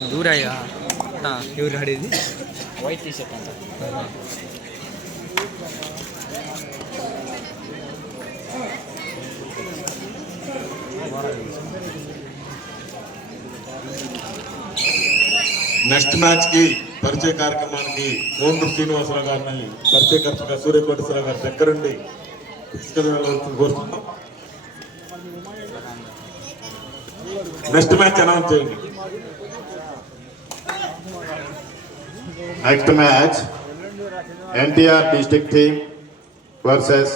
ఊరయ్యా ఎవరు ఆడేది white T shirt అంట. నెక్స్ట్ మ్యాచ్ కి పరిచయ కార్యక్రమానికి కోండ్రు శ్రీనివాసరావు గారిని పరిచయకర్తగా సూర్యకోటేశ్వరరావు గారి దగ్గరుండి కోరుతున్నాం. నెక్స్ట్ మ్యాచ్ అనౌన్స్ చేయండి. Next match, NTR district team versus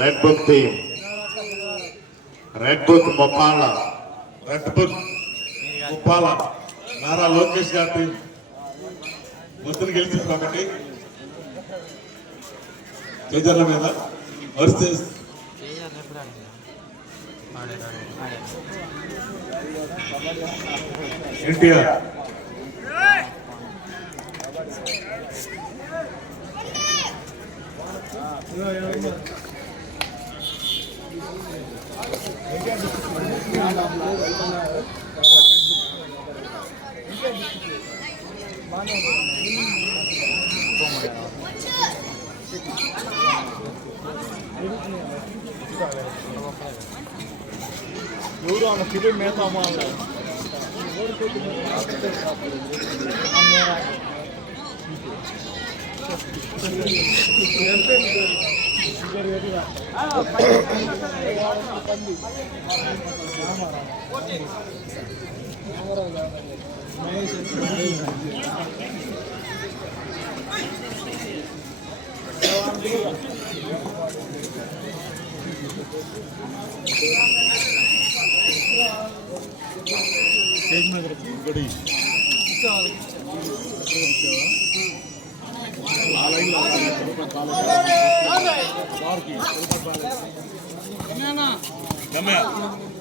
Red Book team. Red Book Mopala. Red book Uppala Nara Lokesh గారి టీం మొత్తం గెలిచింది ఒకటి చేజర్ల మీద వర్సెస్ ఎన్టీఆర్. ఎవరు ఆమె ఫిలిం మేతా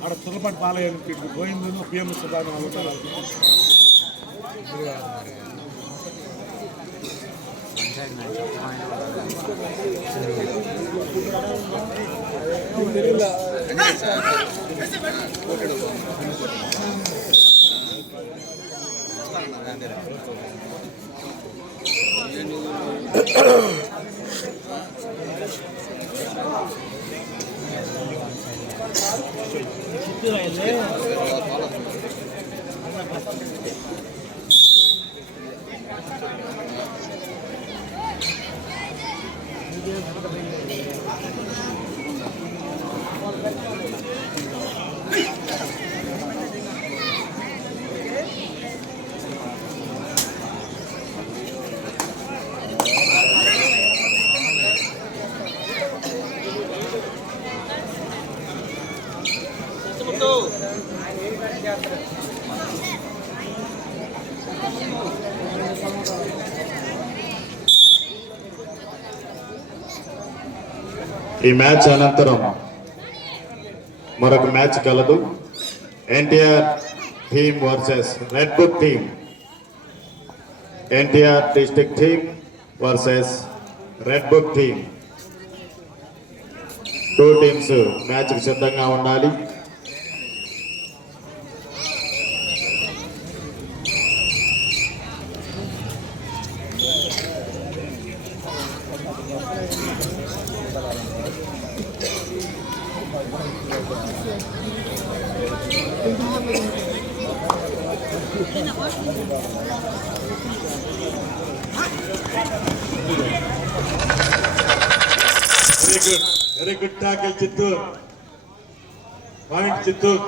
ఆడ తులపాటి పాలయ్య పోయింది పిఎం సుధాకర్ అవుతారు. ఈ మ్యాచ్ అనంతరం మరొక మ్యాచ్ కలదు. NTR team versus red book team. NTR district team versus red book team. Two teams మ్యాచ్కి సిద్ధంగా ఉండాలి. Very good tackle Chittoor. Point Chittoor.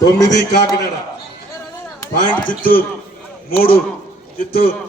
తొమ్మిది కాకినాడ. పాయింట్ చిత్తూరు. 3 చిత్తూరు.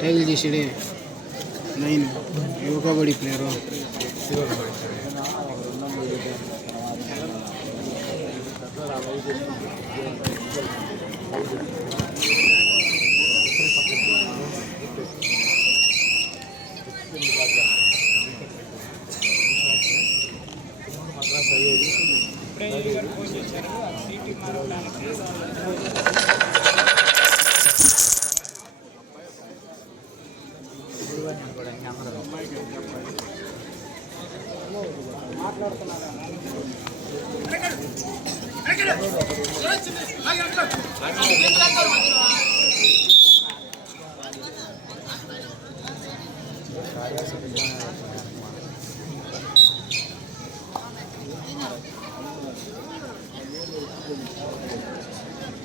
టైల్ తీసాడే నైన్ యువ కబడ్డీ ప్లేయరు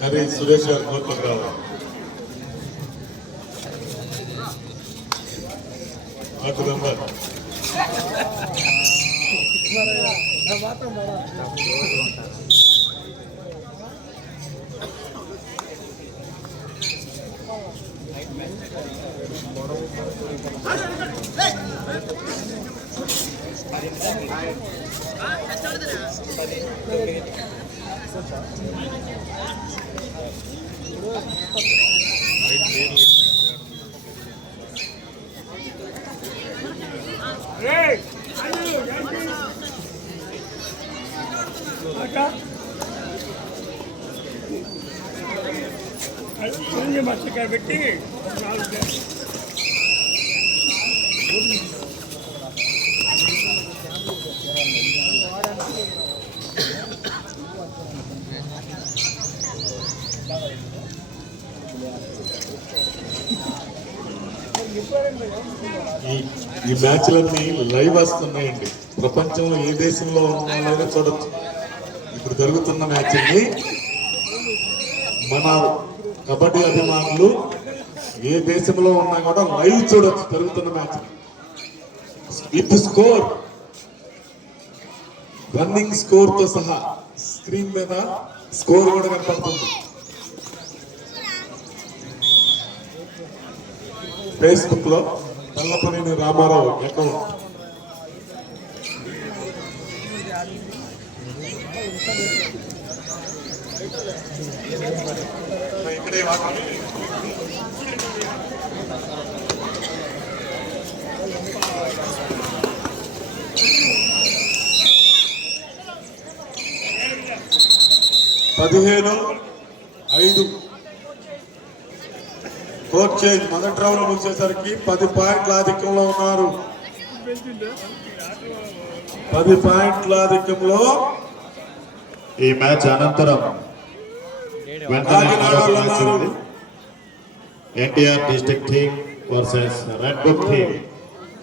అది సురేష్ గారు కోర్టుకు రావాలి. ఆకు నంబర్ పెట్టి ఈ మ్యాచ్లన్నీ లైవ్ వస్తున్నాయండి. ప్రపంచంలో ఏ దేశంలో ఉన్నారో చూడొచ్చు. ఇప్పుడు జరుగుతున్న మ్యాచ్ని మన కబడ్డీ అభిమానులు ఏ దేశంలో ఉన్నా కూడా లైవ్ చూడొచ్చు జరుగుతున్న match with score, running score తో సహా స్క్రీన్ మీద స్కోర్ కూడా కనపడుతుంది. ఫేస్బుక్ లో పల్లపనేని రామారావు అకౌంట్. ఇక్కడే 15-5 కోచ్ చేంజ్. మొదటి రౌండ్ వచ్చేసరికి 10 పాయింట్ల ఆధిక్యంలో ఉన్నారు. 10 పాయింట్ల ఆధిక్యంలో. ఈ మ్యాచ్ అనంతరం వెంటనే NTR district team versus red book team.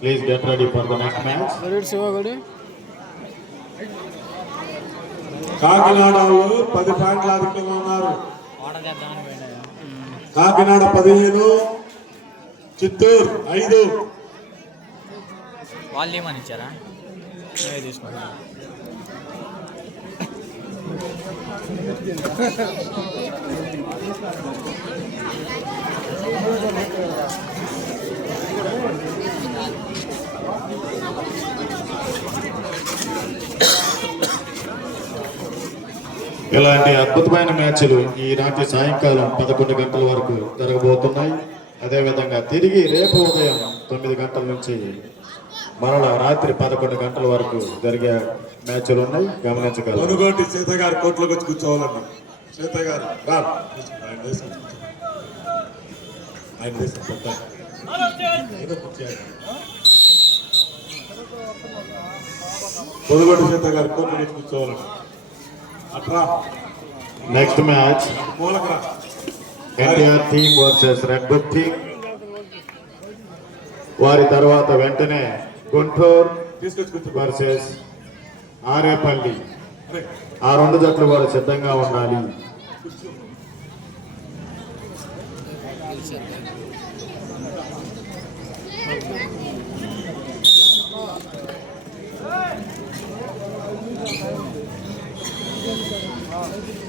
Please get ready for the next match. Kakinada 10 పాయింట్ల ఆధిక్యంలో ఉన్నారు. కాకినాడ 15, చిత్తూరు 5. వాళ్ళు ఏమని ఇచ్చారా? తీసుకోండి. ఇలాంటి అద్భుతమైన మ్యాచ్లు ఈనాటి సాయంకాలం 11 గంటల వరకు జరగబోతున్నాయి. అదేవిధంగా తిరిగి రేపు ఉదయం 9 గంటల నుంచి మరలా రాత్రి 11 గంటల వరకు జరిగే మ్యాచ్లు ఉన్నాయి, గమనించగలరు. కొనుగోటి సీత గారు కోర్టులోకి వచ్చి కూర్చోవాలండి. సీత గారు కొనుగోటి సీత గారు కోర్టులోకి వచ్చి కూర్చోవాలండి. అట్రా నెక్స్ట్ మ్యాచ్ మూలకరా NTR team versus red book team. వారి తర్వాత వెంటనే గుంటూరు వర్సెస్ ఆరేపల్లి. ఆ 2 జట్లు వారు సిద్ధంగా ఉండాలి.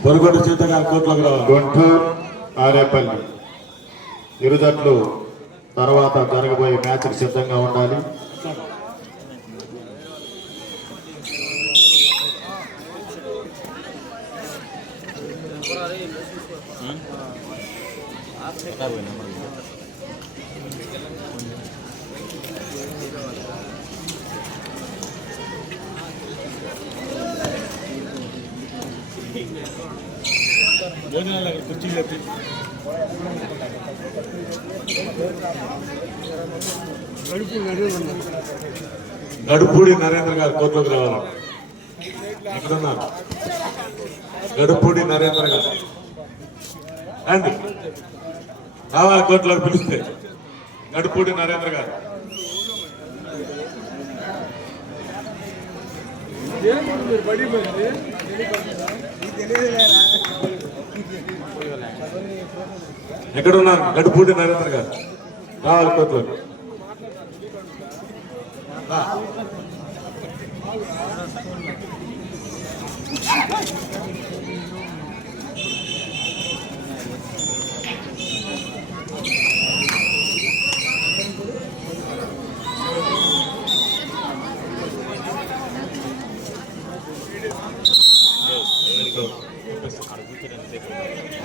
పొరగొట్టు చేత గారు కోర్టులోకి రావాలి. గుంటూరు ఆరేపల్లి. ఇరు జట్లు తర్వాత జరగబోయే మ్యాచ్కి సిద్ధంగా ఉండాలి. భోజనాలు కుర్చీలు ఎత్తి గడుపూడి నరేంద్ర గారు కోర్టులోకి రావాలి. ఎక్కడున్నారు? గడుపూడి నరేంద్ర గారు అండి రావాలి కోర్టులోకి పిలిస్తే. గడుపూడి నరేంద్ర గారు ఎక్కడున్నారు? గడుపూడి నరేంద్ర గారు రావాలి కోర్టులోకి.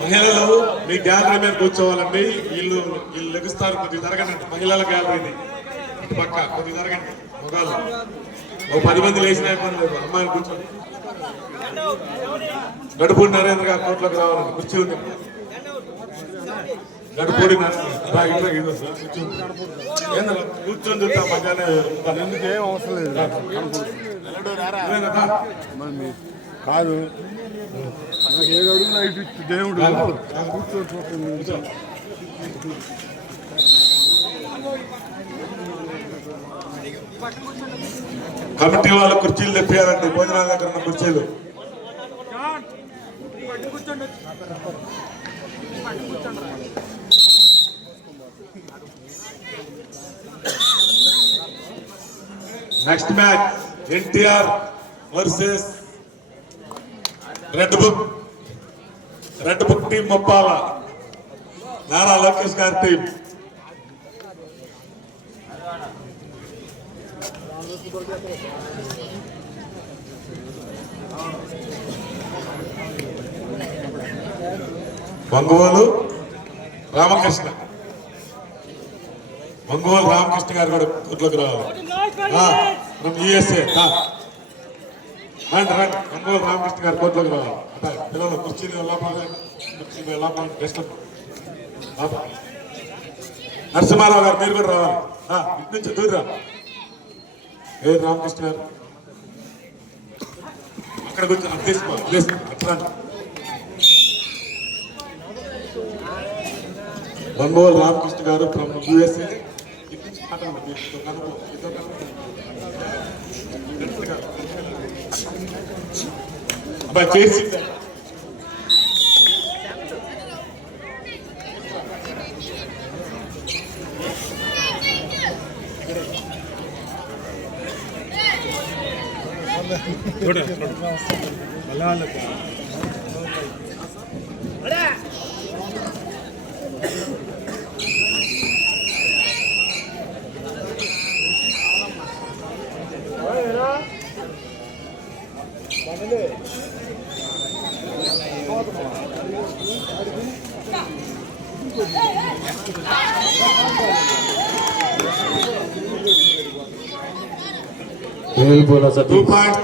మహిళలు మీ గ్యాలరీ మీద కూర్చోవాలండి. వీళ్ళు లెగుస్తారు. కొద్దిగా జరగండి. మహిళల గ్యాలరీని ఇటు పక్క కొద్దిగా జరగండి. మొగాళ్ళు ఓ 10 మంది లేచిన ఇబ్బంది లేదు. అమ్మాయిలు కూర్చోండి. గడుపూడి నరేంద్ర గారు కోర్టులోకి రావాలండి. కుర్చీ ఉంది. గడుపూడి కూర్చొని చూస్తా మధ్యాహ్నం. ఎందుకేం అవసరం లేదు కాదు. నాకు 7 అడుగులు ఇటు దేవుడు కూర్చొని కమిటీ వాళ్ళు కుర్చీలు తెప్పియాలండి. భోజనాల దగ్గర ఉన్న కుర్చీలు. Next match NTR versus red book team మొప్పాల. నారా లోకేష్ గారి టీం. ఒంగోలు రామకృష్ణ గారు కూడా కోర్టులోకి రావాలి. యుఎస్ఏ రండి. ఒంగోలు రామకృష్ణ గారు కోర్టులోకి రావాలి. పిల్లలు కుర్చీలు నరసింహారావు గారు మీరు కూడా రావాలి. ఇటు నుంచి దూరం ఏ రామకృష్ణ గారు అక్కడ కొంచెం అట్లా ఒంగోలు రామకృష్ణ గారు ఫ్రమ్ యుఎస్ఏ. అబ్బాయి చేసి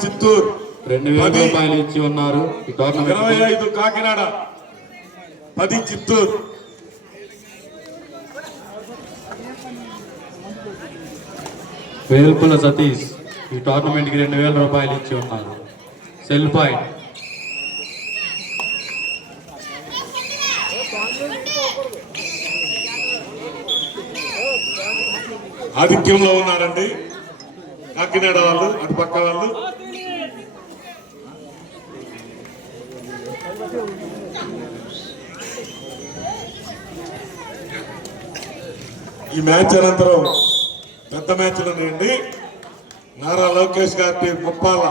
చిత్తూరు 2000 రూపాయలు ఇచ్చి ఉన్నారు. 25 కాకినాడ 10 చిత్తూరు. వేల్పుల సతీష్ ఈ టోర్నమెంట్ కి 2000 రూపాయలు ఇచ్చి ఉన్నారు. Cell point. ఆధిక్యంలో ఉన్నారండి కాకినాడ వాళ్ళు, అటు పక్క వాళ్ళు. ఈ మ్యాచ్ అనంతరం పెద్ద మ్యాచ్లు ఉన్నాయండి. నారా లోకేష్ గారి ముప్పాల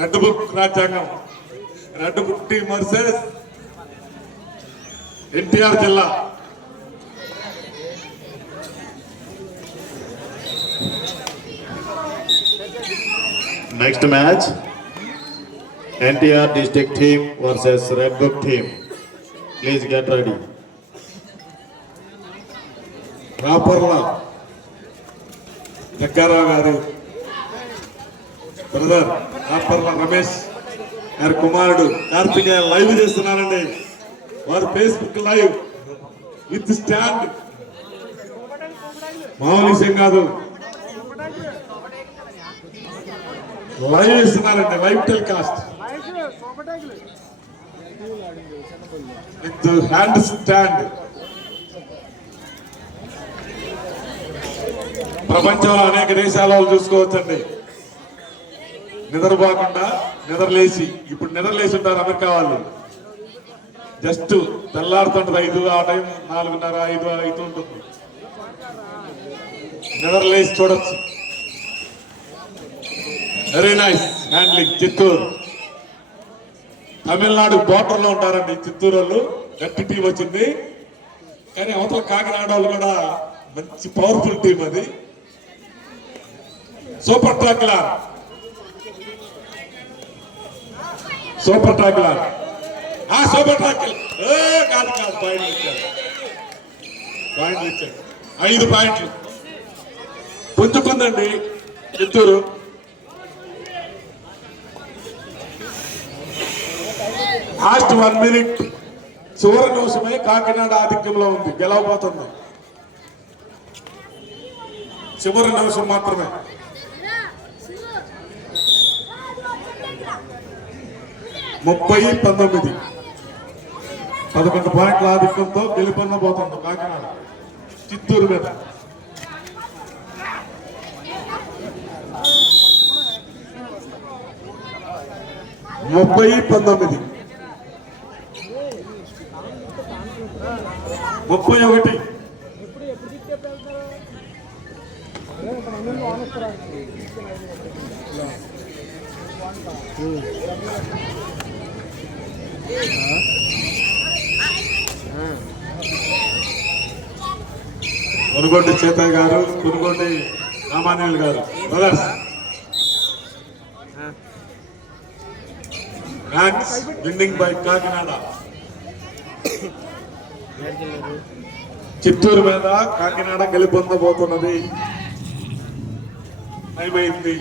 రెడ్ బుక్ రాజ్యాంగం. Red book team versus NTR జిల్లా. Next match NTR district team versus red book team. Please get ready. Raparla Jaggarao గారు బ్రదర్ రాపర్ల రమేష్ గారి కుమారుడు కార్తికేయ లైవ్ చేస్తున్నారండి. వారు ఫేస్బుక్ లైవ్ విత్ స్టాండ్. మామూలు విషయం కాదు, లైవ్ ఇస్తున్నారండి. Live telecast with hand stand. ప్రపంచంలో అనేక దేశాల వాళ్ళు చూసుకోవచ్చండి. నిద్రపోకుండా నిద్రలేసి, ఇప్పుడు నిద్రలేసి ఉంటారు అమెరికా వాళ్ళు. జస్ట్ తెల్లారుతుంటది 5, ఆ టైం 4:30, 5 అవుతుంటుంది. నిద్రలేసి చూడొచ్చు. Very nice handling. Chittoor Tamil Nadu border లో ఉంటారండి చిత్తూరు వాళ్ళు. గట్టి టీం వచ్చింది, కానీ అవతల కాకినాడ వాళ్ళు కూడా మంచి పవర్ఫుల్ టీం. అది సూపర్ ట్రాక్లర్, సూపర్ ట్రాక్లర్. సూపర్ ట్రాక్లర్ కాదు కాదు, పాయింట్లు ఇచ్చారు, పాయింట్లు ఇచ్చారు. 5 పాయింట్లు పుంజుకుందండి చిత్తూరు. లాస్ట్ 1 మినిట్, చివరి నిమిషమే కాకినాడ ఆధిక్యంలో ఉంది, గెలవబోతుంది. చివరి నిమిషం మాత్రమే. ముప్పై 19, 11 పాయింట్ల ఆధిక్యంతో గెలుపొందబోతుంది కాకినాడ చిత్తూరు మీద. ముప్పై 19, 31. కొనుగోటి చేతయ్య గారు, కొనుగోటి రామాన్యులు గారు brothers. Match winning by Kakinada. Chittoor మీద కాకినాడ గెలుపొందబోతున్నది. అయిపోయింది.